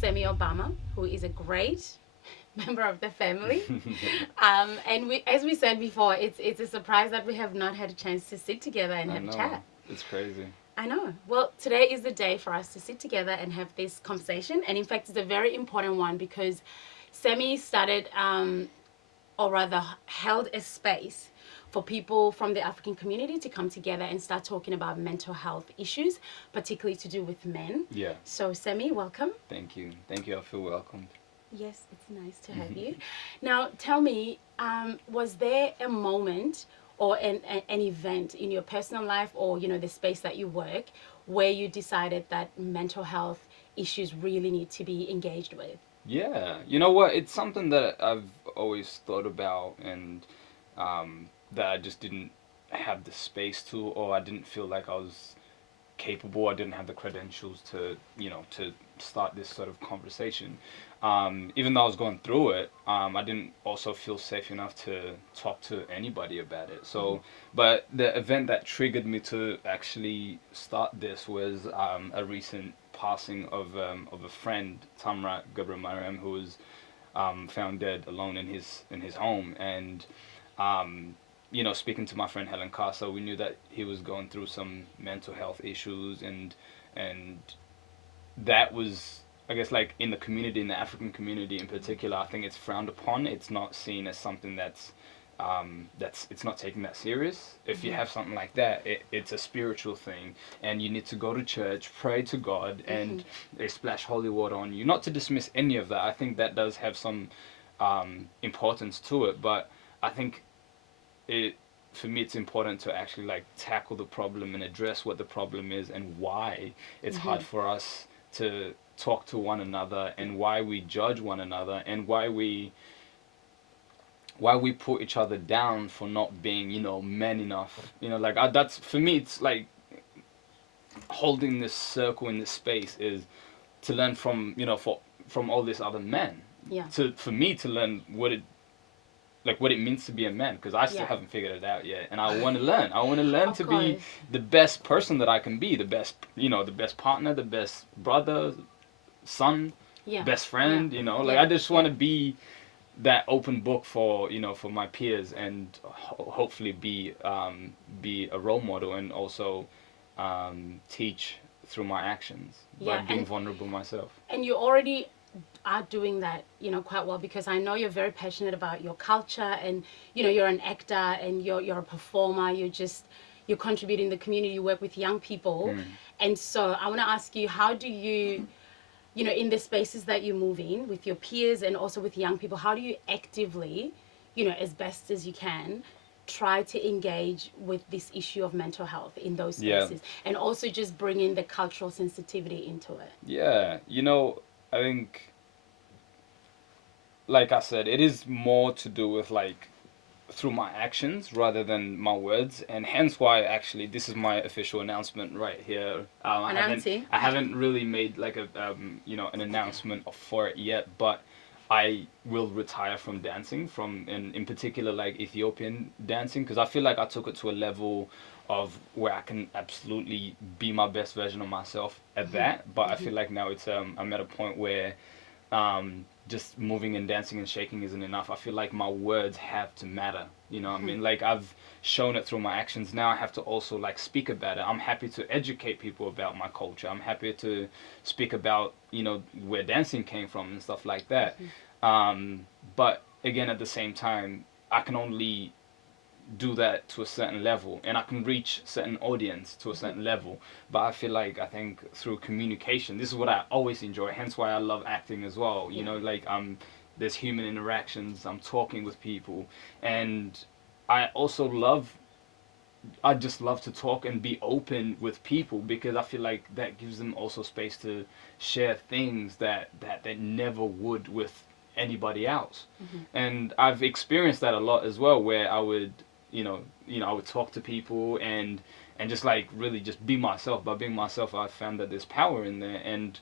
Semi Obama, who is a great member of the family. And as we said before, it's a surprise that we have not had a chance to sit together and I have a know. chat. It's crazy. I know. Well, today is the day for us to sit together and have this conversation. And in fact, it's a very important one because Semi started, or rather, held a space for people from the African community to come together and start talking about mental health issues, particularly to do with men. Yeah. So, Semi, welcome. Thank you. Thank you. I feel welcomed. Yes, it's nice to have you. Now, tell me, was there a moment or an event in your personal life or, the space that you work where you decided that mental health issues really need to be engaged with? Yeah. You know what? It's something that I've always thought about, and that I just didn't have the space to, or I didn't feel like I was capable. I didn't have the credentials to, to start this sort of conversation. Even though I was going through it, I didn't also feel safe enough to talk to anybody about it. So, but the event that triggered me to actually start this was a recent passing of a friend, Tamra Gabriel, who was found dead alone in his home, and speaking to my friend Helen Casa, we knew that he was going through some mental health issues, and that was, I guess, like in the community, in the African community in particular, I think it's frowned upon. It's not seen as something that's it's not taken that serious. If you have something like that, it's a spiritual thing, and you need to go to church, pray to God, and they splash holy water on you. Not to dismiss any of that. I think that does have some importance to it, but I think it for me it's important to actually like tackle the problem and address what the problem is and why it's hard for us to talk to one another, and why we judge one another, and why we put each other down for not being, men enough. Like that's for me. It's like holding this circle in this space is to learn from, from all these other men. Yeah. For me to learn what it means to be a man, because I still haven't figured it out yet, and I want to learn. I want to learn to be the best person that I can be, the best, the best partner, the best brother, son, best friend. I just want to be that open book for, for my peers, and hopefully be a role model, and also teach through my actions by being vulnerable myself. And you already are doing that, quite well, because I know you're very passionate about your culture, and you're an actor, and you're a performer. You're contributing in the community. You work with young people, and so I want to ask you, how do you, in the spaces that you move in with your peers and also with young people, how do you actively, as best as you can, try to engage with this issue of mental health in those spaces, and also just bring in the cultural sensitivity into it? Yeah, I think, like I said, it is more to do with like through my actions rather than my words, and hence why actually this is my official announcement right here. I haven't really made like a an announcement for it yet, but I will retire from dancing, from in particular like Ethiopian dancing, because I feel like I took it to a level of where I can absolutely be my best version of myself at that. But I feel like now it's I'm at a point where just moving and dancing and shaking isn't enough. I feel like my words have to matter. You know what I mean? Like I've shown it through my actions. Now I have to also like speak about it. I'm happy to educate people about my culture. I'm happy to speak about, where dancing came from and stuff like that. But again, at the same time, I can only do that to a certain level, and I can reach certain audience to a certain level. But I think through communication, this is what I always enjoy, hence why I love acting as well. Like there's human interactions, I'm talking with people, and I also I just love to talk and be open with people, because I feel like that gives them also space to share things that they never would with anybody else. And I've experienced that a lot as well, where I would I would talk to people, and just like really just be myself. By being myself, I found that there's power in there, and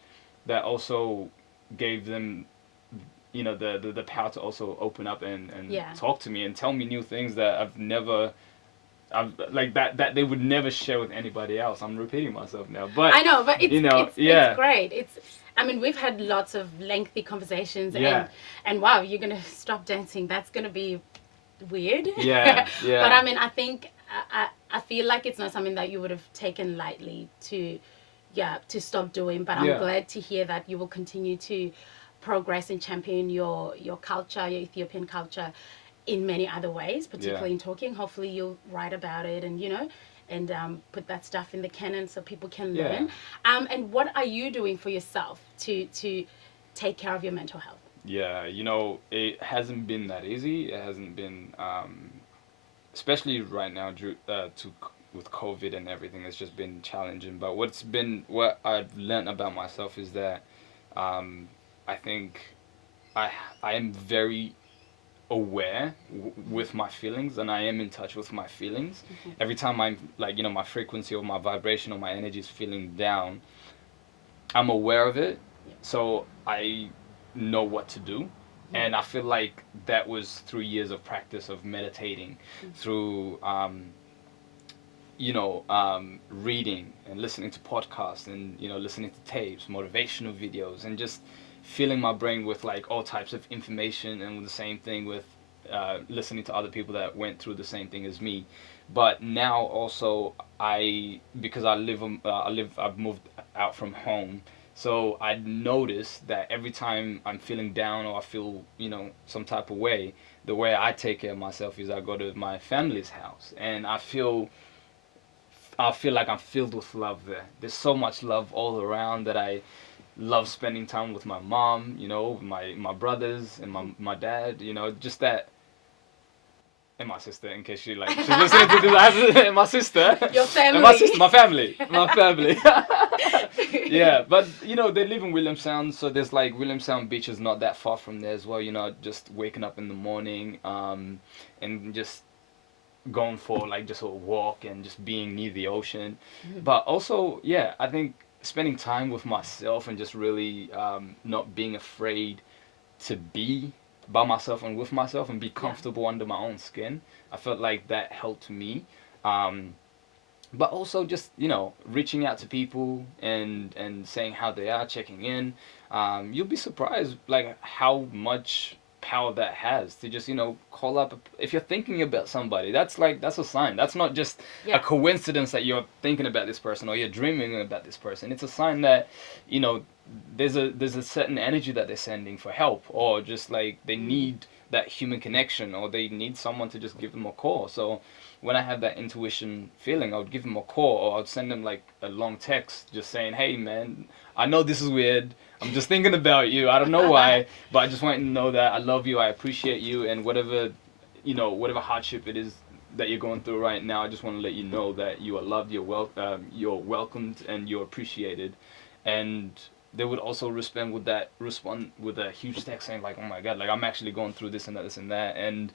that also gave them the power to also open up and talk to me and tell me new things that I've like that they would never share with anybody else. I'm repeating myself now, but I know, but it's great. I mean, we've had lots of lengthy conversations, Yeah. and wow, you're gonna stop dancing. That's gonna be weird. Yeah, yeah. But I mean, I think I feel like it's not something that you would have taken lightly to stop doing. But I'm Yeah. glad to hear that you will continue to progress and champion your culture, your Ethiopian culture, in many other ways, particularly in talking. Hopefully, you'll write about it, and and put that stuff in the canon so people can learn. And what are you doing for yourself to take care of your mental health? Yeah, it hasn't been that easy. It hasn't been, especially right now, with COVID and everything. It's just been challenging. But what I've learned about myself is that, um, I think I I am very aware with my feelings, and I am in touch with my feelings. Every time I'm like, my frequency or my vibration or my energy is feeling down, I'm aware of it, so I know what to do. And I feel like that was through years of practice of meditating, through reading and listening to podcasts, and listening to tapes, motivational videos, and just filling my brain with like all types of information. And the same thing with listening to other people that went through the same thing as me. But now also, because I've moved out from home, so I noticed that every time I'm feeling down or I feel some type of way, the way I take care of myself is I go to my family's house, and I feel like I'm filled with love there. There's so much love all around that I love spending time with my mom, my brothers and my dad, just that. And my sister, in case she's listening to this, and my sister, your family, and my sister, my family. Yeah, but they live in Williamstown, so there's like Williamstown Beach is not that far from there as well. Just waking up in the morning, and just going for like just a walk and just being near the ocean. But also, yeah, I think spending time with myself and just really not being afraid to be by myself and with myself and be comfortable under my own skin. I felt like that helped me. But also just reaching out to people and saying how they are, checking in. You'll be surprised like how much power that has to just call up if you're thinking about somebody. That's a sign. That's not just a coincidence that you're thinking about this person or you're dreaming about this person. It's a sign that there's a certain energy that they're sending for help, or just like they need that human connection, or they need someone to just give them a call. So when I have that intuition feeling, I would give them a call, or I'd send them like a long text just saying, hey man, I know this is weird, I'm just thinking about you, I don't know why, but I just want you to know that I love you, I appreciate you, and whatever hardship it is that you're going through right now, I just want to let you know that you are loved, you're welcomed, and you're appreciated. And they would also respond with a huge text saying like, oh my god, like I'm actually going through this and that, and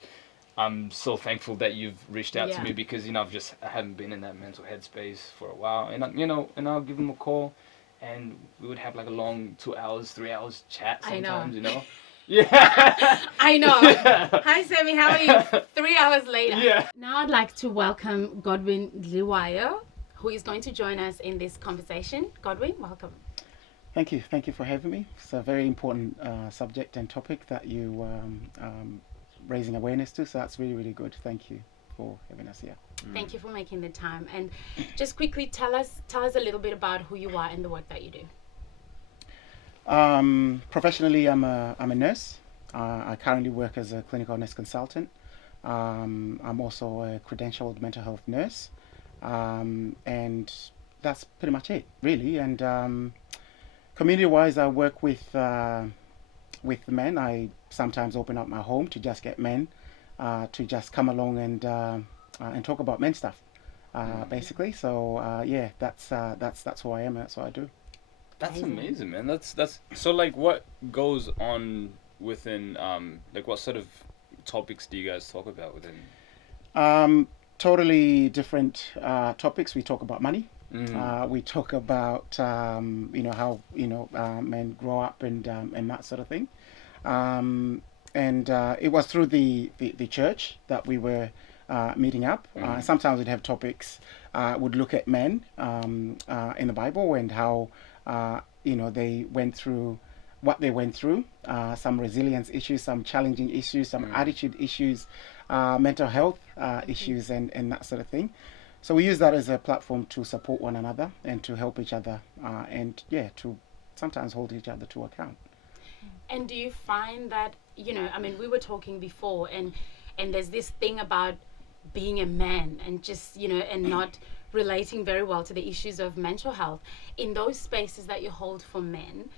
I'm so thankful that you've reached out to me, because I haven't been in that mental headspace for a while, and and I'll give them a call, and we would have like a long 2 hours, 3 hours chat sometimes. Yeah. I know. Yeah. Hi Sammy, how are you? 3 hours later. Yeah. Now I'd like to welcome Godwin Zumaya, who is going to join us in this conversation. Godwin, welcome. Thank you for having me. It's a very important subject and topic that you raising awareness to, so that's really, really good. Thank you for having us here. Thank you for making the time, and just quickly tell us a little bit about who you are and the work that you do. Professionally, I'm a nurse. I currently work as a clinical nurse consultant. I'm also a credentialed mental health nurse, and that's pretty much it, really. And community-wise, I work with men. I sometimes open up my home to just get men to just come along and talk about men stuff, basically. So yeah, that's who I am. That's what I do. That's amazing, man. That's so like what goes on within like what sort of topics do you guys talk about within? Totally different topics. We talk about money. We talk about how men grow up and that sort of thing. And it was through the church that we were meeting up. Sometimes we'd have topics would look at men in the Bible and how they went through what they went through, some resilience issues, some challenging issues, some attitude issues, mental health issues, and that sort of thing. So we use that as a platform to support one another and to help each other, and to sometimes hold each other to account. And do you find that, I mean, we were talking before, and there's this thing about being a man and just, and not relating very well to the issues of mental health. In those spaces that you hold for men,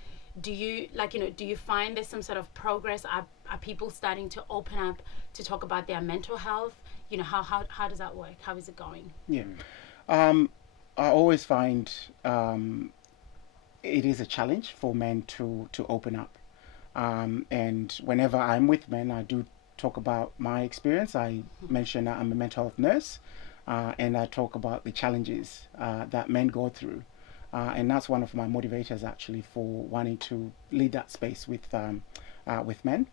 do you do you find there's some sort of progress? Are people starting to open up to talk about their mental health? How does that work? How is it going? Yeah. I always find it is a challenge for men to open up. And whenever I'm with men, I do talk about my experience. I mention that I'm a mental health nurse, and I talk about the challenges that men go through. And that's one of my motivators actually for wanting to lead that space with men.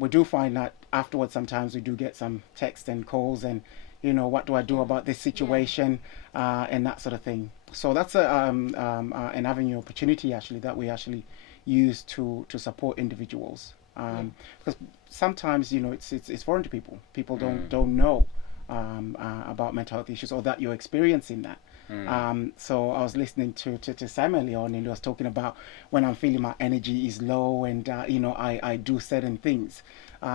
We do find that afterwards sometimes we do get some texts and calls and what do I do about this situation, and that sort of thing. So that's an avenue opportunity actually that we actually use to support individuals, because sometimes it's foreign to people. People don't know about mental health issues or that you're experiencing that. So I was listening to Simon Leon, and he was talking about when I'm feeling my energy is low and I do certain things.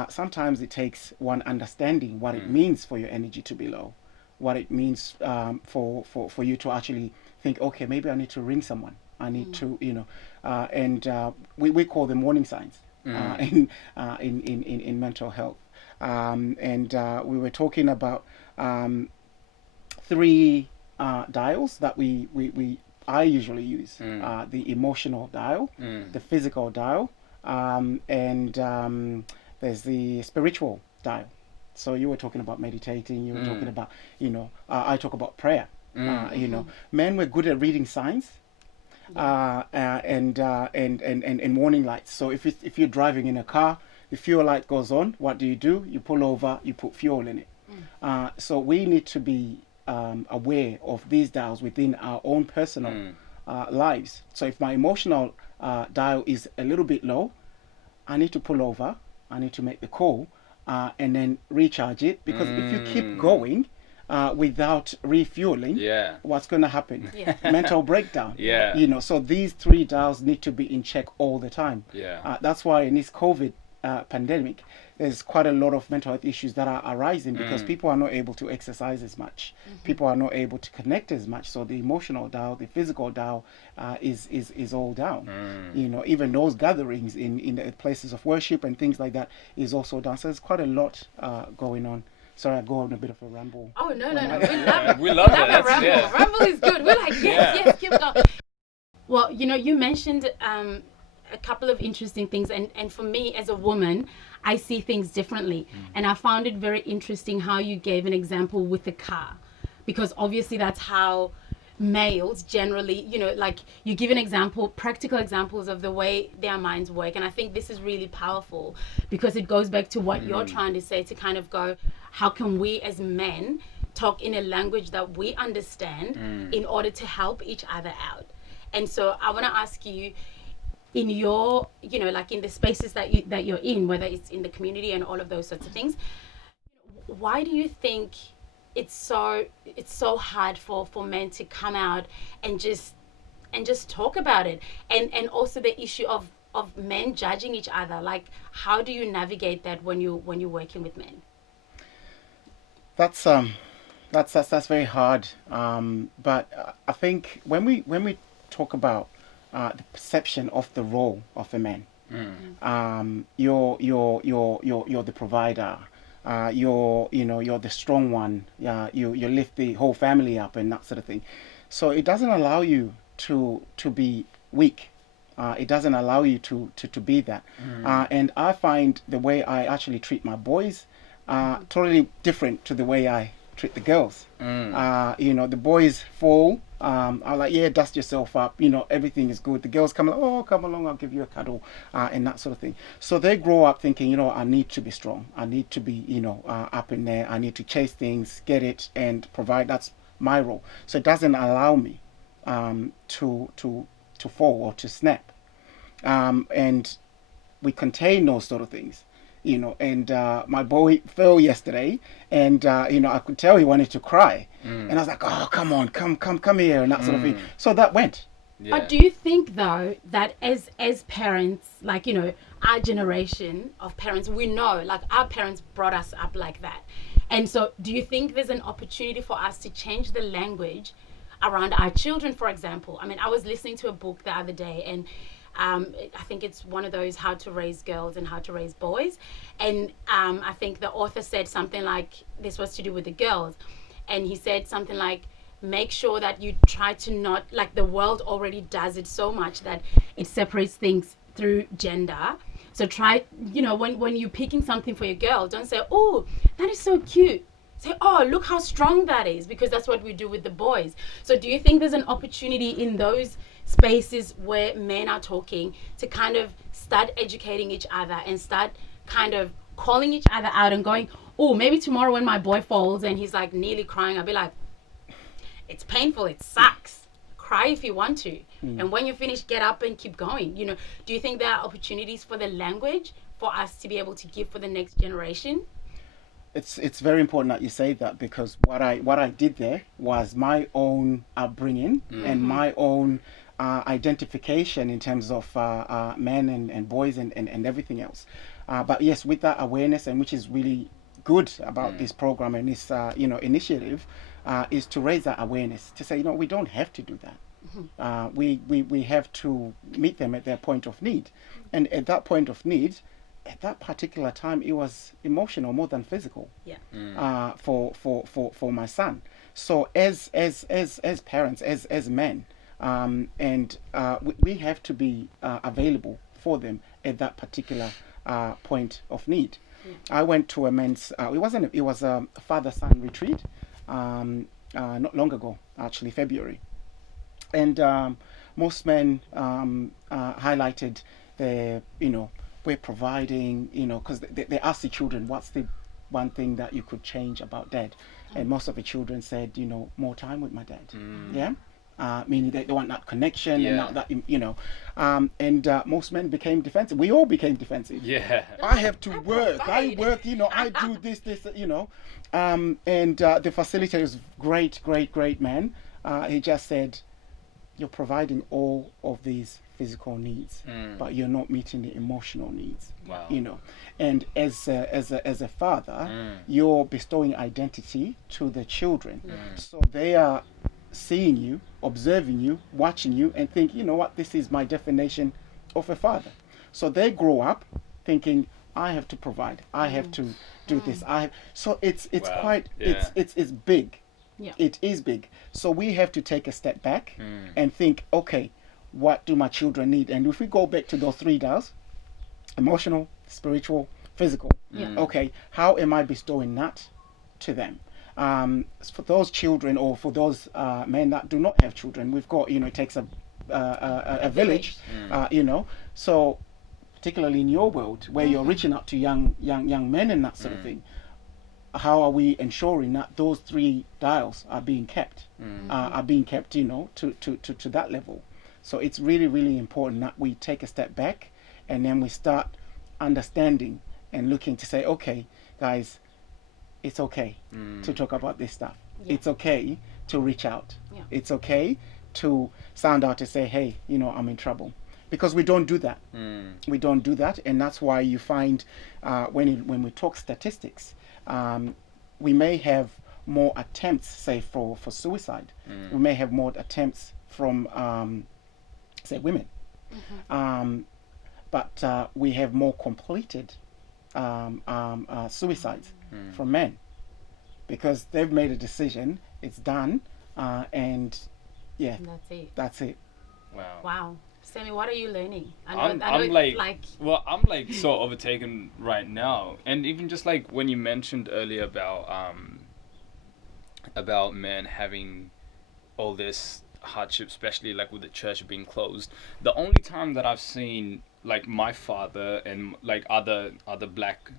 Sometimes it takes one understanding what it means for your energy to be low, what it means for you to actually think, okay, maybe I need to ring someone. I need to, we call them warning signs in mental health. We were talking about 3 dials that I usually use: the emotional dial, the physical dial, and there's the spiritual dial. So you were talking about meditating. You were talking about, I talk about prayer. Men were good at reading signs. And warning lights. So if you're driving in a car, the fuel light goes on, what do? You pull over, you put fuel in it. So we need to be aware of these dials within our own personal lives. So if my emotional dial is a little bit low, I need to pull over, I need to make the call, and then recharge it, because if you keep going without refueling, what's going to happen? Mental breakdown. So these 3 dials need to be in check all the time. That's why in this COVID pandemic, there's quite a lot of mental health issues that are arising because people are not able to exercise as much. People are not able to connect as much. So the emotional dial, the physical dial is all down. Even those gatherings in the places of worship and things like that is also down. So there's quite a lot going on. Sorry, I go on a bit of a ramble. Oh, no. We love it. Ramble. Yeah. Ramble is good. We're like, yes, keep going. Well, you mentioned a couple of interesting things. And for me, as a woman, I see things differently. And I found it very interesting how you gave an example with the car. Because obviously that's how males generally, you give an example, practical examples of the way their minds work. And I think this is really powerful because it goes back to what you're trying to say, to kind of go, how can we as men talk in a language that we understand in order to help each other out? And so I want to ask you, in your, in the spaces that you're in, whether it's in the community and all of those sorts of things, why do you think it's so hard for men to come out and just talk about it, and also the issue of men judging each other? Like, how do you navigate that when you're working with men? That's very hard. But I think when we talk about the perception of the role of a man, you're the provider. You're the strong one. You lift the whole family up and that sort of thing. So it doesn't allow you to be weak. It doesn't allow you to be that. And I find the way I actually treat my boys totally different to the way I treat the girls. The boys fall. I'm like, yeah, dust yourself up. Everything is good. The girls come along, oh, come along, I'll give you a cuddle, and that sort of thing. So they grow up thinking, I need to be strong. I need to be, up in there. I need to chase things, get it, and provide. That's my role. So it doesn't allow me to fall or to snap. And we contain those sort of things. And my boy fell yesterday, and I could tell he wanted to cry, and I was like, oh, come on, come here, and that sort of thing. So that went. Yeah. But do you think though that as parents, like our generation of parents, we know like our parents brought us up like that, and so do you think there's an opportunity for us to change the language around our children? For example, I mean, I was listening to a book the other day, and I think it's one of those how to raise girls and how to raise boys, and I think the author said something like, this was to do with the girls, and he said something like, make sure that you try to not, like, the world already does it so much that it separates things through gender. So try, when you're picking something for your girl, don't say, oh, that is so cute. Say, oh, look how strong that is, because that's what we do with the boys. So do you think there's an opportunity in those spaces where men are talking to kind of start educating each other and start kind of calling each other out and going, oh, maybe tomorrow when my boy falls and he's like nearly crying, I'll be like, it's painful, it sucks. Cry if you want to. And when you finish, get up and keep going. Do you think there are opportunities for the language for us to be able to give for the next generation? It's very important that you say that, because what I did there was my own upbringing and my own identification in terms of men and boys and everything else. But yes, with that awareness, and which is really good about this program and this initiative, is to raise that awareness, to say, we don't have to do that. We have to meet them at their point of need, and at that point of need, at that particular time, it was emotional more than physical. Yeah. For my son. So as parents, as men, and we have to be available for them at that particular point of need. Yeah. I went to a men's. It was a father-son retreat. Not long ago, actually February, and most men highlighted we're providing, because they asked the children, what's the one thing that you could change about dad? And most of the children said, more time with my dad. Yeah. Meaning they want that connection and not that, and most men became defensive. We all became defensive. Yeah. I have to work. I work, I do this, and the facilitator is great man. He just said, you're providing all of these physical needs, but you're not meeting the emotional needs. Wow. And as a father, you're bestowing identity to the children. So they are seeing you, observing you, watching you, and think, this is my definition of a father. So they grow up thinking, I have to provide, I have to do this. So it's wow. Quite it's big. Yeah. It is big. So we have to take a step back and think, okay, what do my children need? And if we go back to those 3 Ds, emotional, spiritual, physical, okay, how am I bestowing that to them? For those children, or for those men that do not have children, we've got, it takes a village, so particularly in your world where you're reaching out to young men and that sort of thing, how are we ensuring that those 3 dials are being kept, to that level? So it's really, really important that we take a step back and then we start understanding and looking to say, okay, guys, it's okay to talk about this stuff. Yeah. It's okay to reach out. Yeah. It's okay to sound out to say, hey, I'm in trouble. Because we don't do that. We don't do that, and that's why you find when we talk statistics, we may have more attempts, say, for suicide. We may have more attempts from, say, women. But we have more completed suicides from men, because they've made a decision, it's done, and that's it. Wow. Sammy, what are you learning? I'm so overtaken right now. And even just like when you mentioned earlier about about men having all this hardship, especially like with the church being closed. The only time that I've seen like my father and like other black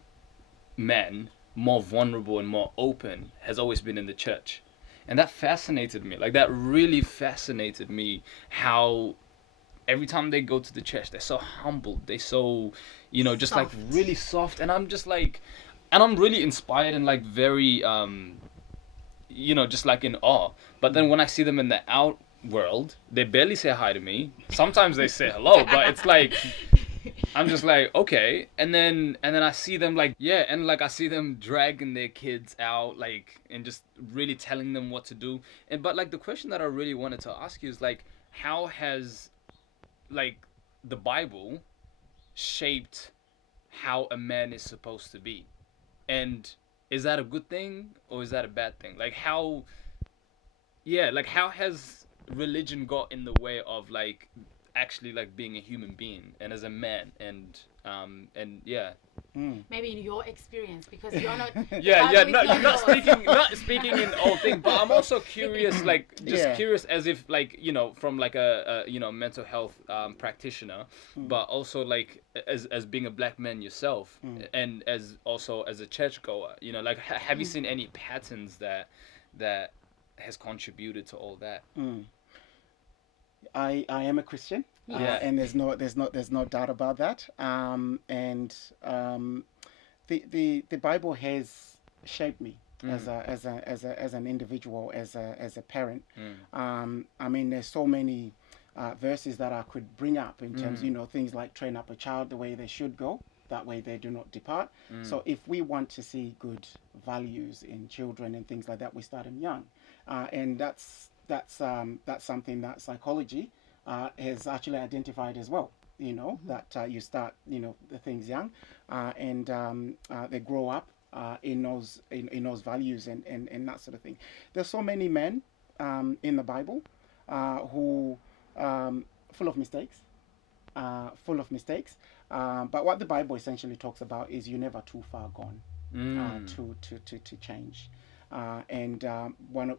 men more vulnerable and more open has always been in the church. And that fascinated me. Like that really fascinated me how every time they go to the church, they're so humble. They're so, just like Soft. really soft. And I'm just like, and I'm really inspired and like very, just like in awe. But then when I see them in the out world, they barely say hi to me. Sometimes they say hello, but it's like, I'm just like, okay. And then I see them like, yeah, and like I see them dragging their kids out, like, and just really telling them what to do. And but like the question that I really wanted to ask you is like, how has like the Bible shaped how a man is supposed to be? And is that a good thing or is that a bad thing? Like how, yeah, like how has religion got in the way of like actually like being a human being and as a man and yeah. Maybe in your experience, because you're not. Yeah, Bible is not yours. speaking in all things, but I'm also curious, like just Yeah. curious as if like from like a mental health practitioner, but also like as being a black man yourself, and as also as a churchgoer, like have you seen any patterns that has contributed to all that? I am a Christian, Yeah. and there's no doubt about that. And the Bible has shaped me as an individual, as a parent. I mean, there's so many verses that I could bring up in terms, things like train up a child the way they should go. That way they do not depart. So if we want to see good values in children and things like that, we start them young, and that's something that psychology has actually identified as well. That you start the things young, and they grow up in those values and that sort of thing. There's so many men in the Bible who full of mistakes, but what the Bible essentially talks about is you're never too far gone to change. And one of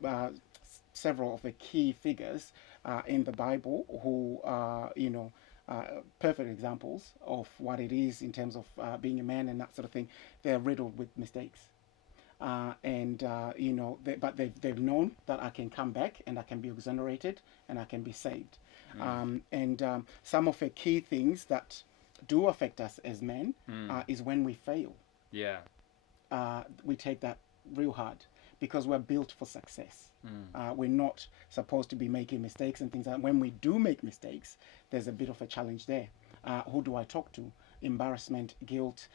several of the key figures in the Bible who are, perfect examples of what it is in terms of being a man and that sort of thing. They're riddled with mistakes. And but they've known that I can come back and I can be exonerated and I can be saved. And some of the key things that do affect us as men is when we fail. Yeah. We take that real hard because we're built for success. We're not supposed to be making mistakes and things like that. When we do make mistakes, there's a bit of a challenge there. Who do I talk to? Embarrassment, guilt,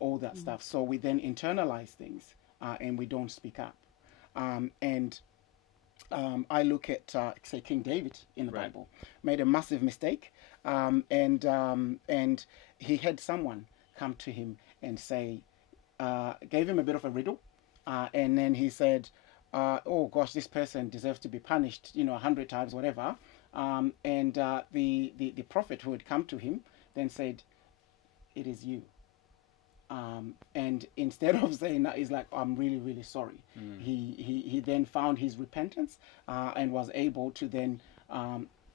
all that stuff. So we then internalize things and we don't speak up. And I look at, say, King David in the Bible, made a massive mistake, and he had someone come to him and say, gave him a bit of a riddle, and then he said, "Oh gosh, this person deserves to be punished, 100 times, whatever." And the prophet who had come to him then said, "It is you." And instead of saying that, he's like, "I'm really, really sorry." He then found his repentance and was able to then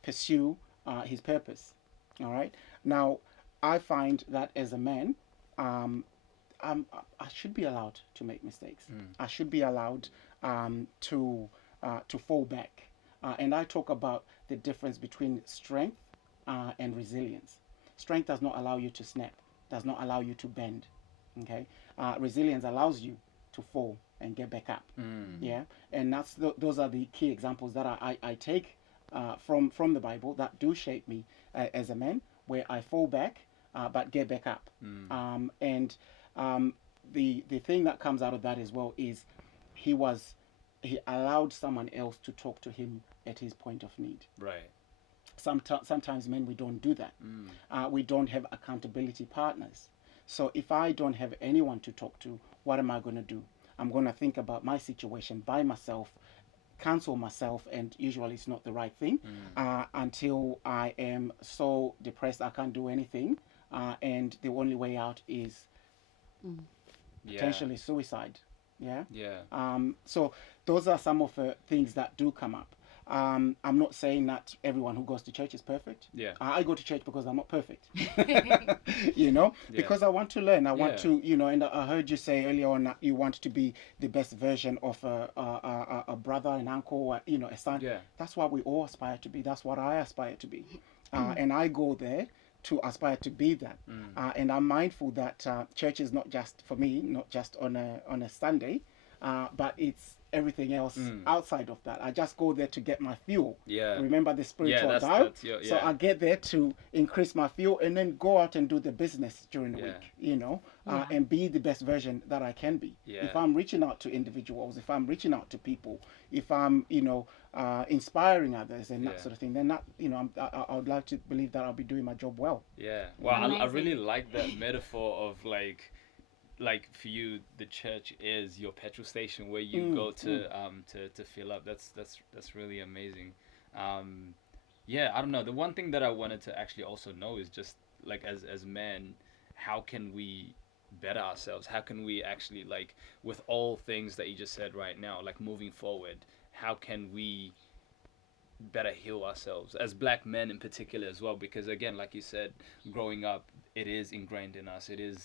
pursue his purpose. All right. Now, I find that as a man, I should be allowed to make mistakes. I should be allowed to fall back. And I talk about the difference between strength and resilience. Strength does not allow you to snap, does not allow you to bend. Okay, resilience allows you to fall and get back up. Yeah, and those are the key examples that I take from the Bible that do shape me as a man, where I fall back but get back up. And the thing that comes out of that as well is he allowed someone else to talk to him at his point of need. Right. Sometimes men, we don't do that. We don't have accountability partners. So if I don't have anyone to talk to, what am I going to do? I'm going to think about my situation by myself, counsel myself, and usually it's not the right thing until I am so depressed I can't do anything, and the only way out is potentially suicide. Yeah. Yeah. So those are some of the things that do come up. I'm not saying that everyone who goes to church is perfect. Yeah. I go to church because I'm not perfect. Because I want to learn. I want to, and I heard you say earlier on that you want to be the best version of a brother, an uncle, a son. Yeah. That's what we all aspire to be. That's what I aspire to be. And I go there to aspire to be that. And I'm mindful that church is not just, for me, not just on a Sunday, but it's everything else outside of that. I just go there to get my fuel. Yeah. Remember the spiritual dial? So I get there to increase my fuel and then go out and do the business during the week, and be the best version that I can be. Yeah. If I'm reaching out to individuals, if I'm reaching out to people, if I'm, inspiring others and that sort of thing, then that, I would like to believe that I'll be doing my job well. Yeah. Well, I really like that metaphor of like for you, the church is your petrol station where you go to fill up. That's really amazing. I don't know. The one thing that I wanted to actually also know is just like as men, how can we better ourselves? How can we actually, like, with all things that you just said right now, like moving forward, how can we better heal ourselves as black men in particular as well? Because again, like you said, growing up, it is ingrained in us. It is,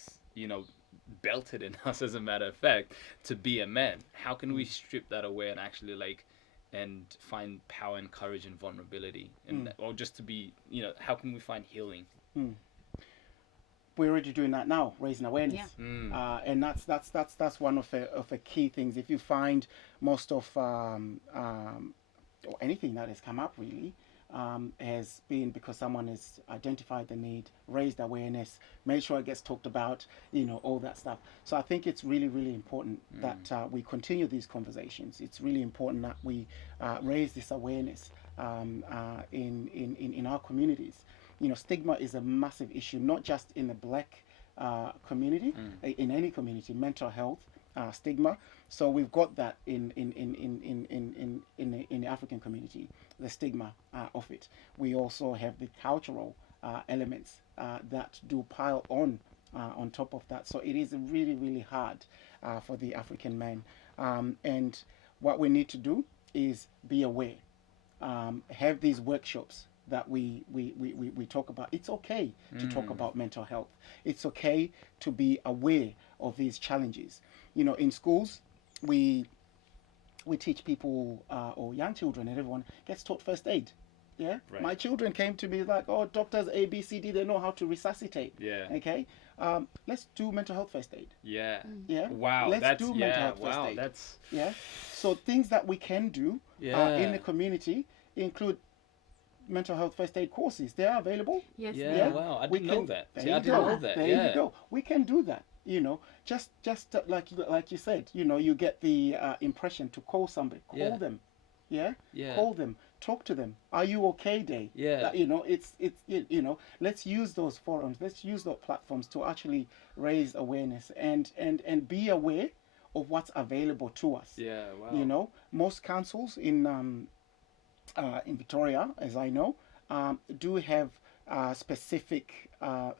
belted in us, as a matter of fact, to be a man. How can we strip that away and actually and find power and courage and vulnerability, and or just to be, how can we find healing? We're already doing that now, raising awareness, and that's one of the key things. If you find most of or anything that has come up really has been because someone has identified the need, raised awareness, made sure it gets talked about, all that stuff. So I think it's really, really important that we continue these conversations. It's really important that we raise this awareness in our communities. Stigma is a massive issue, not just in the black community, in any community. Mental health, stigma. So we've got that in the African community, the stigma of it. We also have the cultural elements that do pile on top of that. So it is really, really hard for the African man. And what we need to do is be aware, have these workshops that we talk about. It's okay to talk about mental health. It's okay to be aware of these challenges. In schools, we teach people or young children, and everyone gets taught first aid. Yeah, right. My children came to me like, "Oh, doctors A, B, C, D, they know how to resuscitate." Yeah. Okay. Let's do mental health first aid. Yeah. Yeah. Wow. Let's do mental health first aid. That's. Yeah. So things that we can do in the community include mental health first aid courses. They are available. Yes. Yeah. Wow. I didn't know that. See, I didn't know that. There you go. We can do that. Just like you said, you get the impression to call somebody, call them. Yeah? Call them, talk to them. Are you okay, Day? Yeah. Let's use those forums, let's use those platforms to actually raise awareness and be aware of what's available to us. Yeah, wow. Most councils in Victoria, as I know, do have specific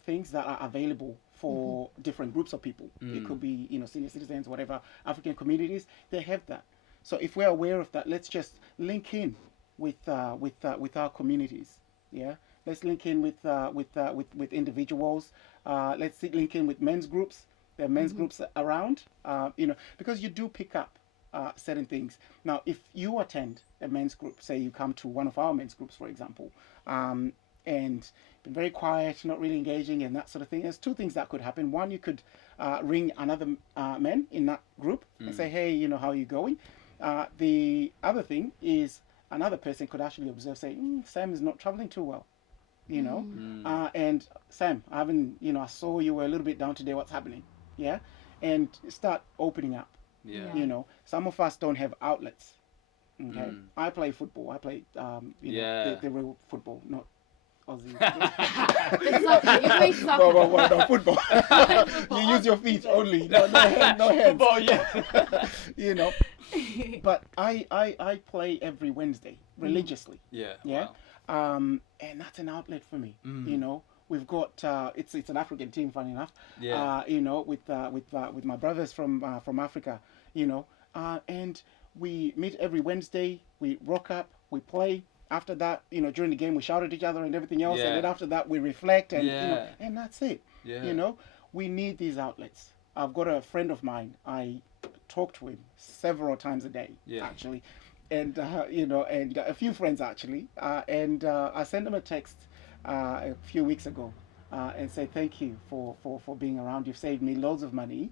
things that are available for different groups of people. It could be, senior citizens, whatever, African communities, they have that. So if we're aware of that, let's just link in with our communities. Yeah, let's link in with individuals. Let's link in with men's groups. There are men's groups around. Because you do pick up certain things. Now, if you attend a men's group, say you come to one of our men's groups, for example, and been very quiet, not really engaging, and that sort of thing. There's two things that could happen. One, you could ring another man in that group and say, "Hey, how are you going?" The other thing is another person could actually observe, say, Sam is not traveling too well, and Sam, I haven't, I saw you were a little bit down today. What's happening? Yeah, and start opening up. Yeah. Some of us don't have outlets. Okay, I play football. I play, the real football, not Aussie. No, football. You use your feet only. No hands. Football, yeah. But I play every Wednesday religiously. Yeah. Yeah. Wow. And that's an outlet for me. We've got it's an African team, funny enough. Yeah. With my brothers from Africa. And we meet every Wednesday. We rock up, we play. After that, during the game, we shout at each other and everything else. And then after that, we reflect and, and that's it. Yeah. We need these outlets. I've got a friend of mine. I talk to him several times a day, actually. And, and a few friends, actually. And I sent him a text a few weeks ago. And say thank you for being around. You've saved me loads of money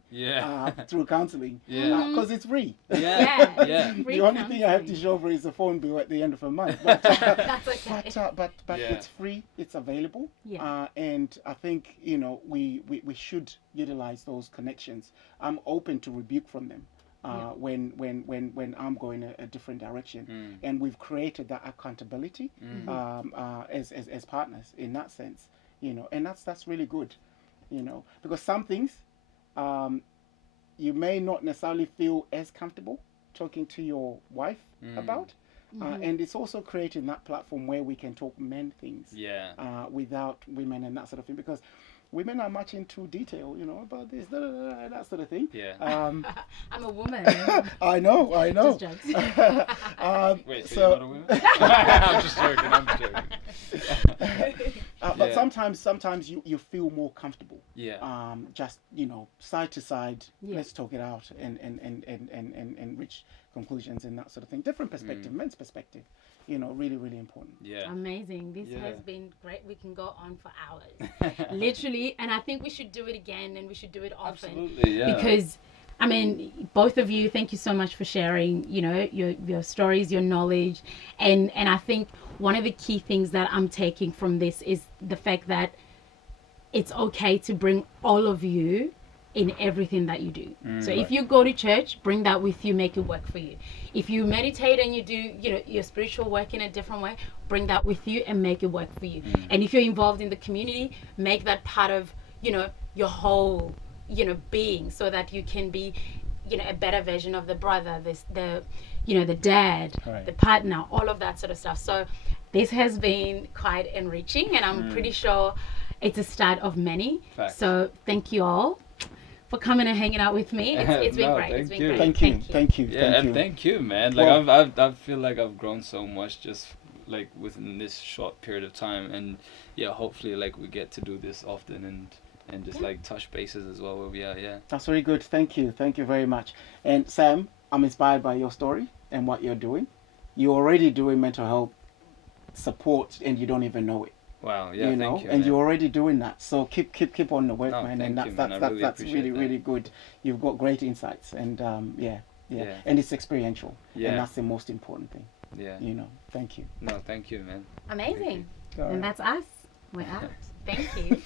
through counseling because it's free. The only thing I have to show for is a phone bill at the end of a month. But that's okay. But it's free. It's available. And I think we should utilize those connections. I'm open to rebuke from them. When I'm going a different direction, and we've created that accountability as partners in that sense. And that's really good, because some things you may not necessarily feel as comfortable talking to your wife about, and it's also creating that platform where we can talk men things without women and that sort of thing, because women are much into detail, about this, that sort of thing. I'm a woman. I know. Just jokes. Wait, so you're not a woman? I'm just joking. But sometimes you feel more comfortable. Just side to side. Let's talk it out and reach conclusions and that sort of thing. Different perspective, men's perspective. Really, really important. Amazing. This has been great. We can go on for hours, literally. And I think we should do it again, and we should do it often. Absolutely, because, I mean, both of you, thank you so much for sharing, your stories, your knowledge. And I think one of the key things that I'm taking from this is the fact that it's okay to bring all of you in everything that you do. So if you go to church, bring that with you, make it work for you. If you meditate and you do, your spiritual work in a different way, bring that with you and make it work for you. And if you're involved in the community, make that part of, your whole, being, so that you can be, a better version of the brother, the dad, the partner, all of that sort of stuff. So this has been quite enriching, and I'm pretty sure it's a start of many. Facts. So thank you all for coming and hanging out with me. It's been great. It's been great. Thank you. Thank you, man. Like I feel like I've grown so much just like within this short period of time, and hopefully like we get to do this often and just like touch bases as well where we are. That's very good. Thank you very much. And Sam, I'm inspired by your story and what you're doing. You're already doing mental health support and you don't even know it. Wow, thank you, and man. you're already doing that. So keep on the work, man. And that's really really good. You've got great insights, and and it's experiential, and that's the most important thing. Thank you. No, thank you, man. Amazing. Thank you. And that's us. We're out. Thank you.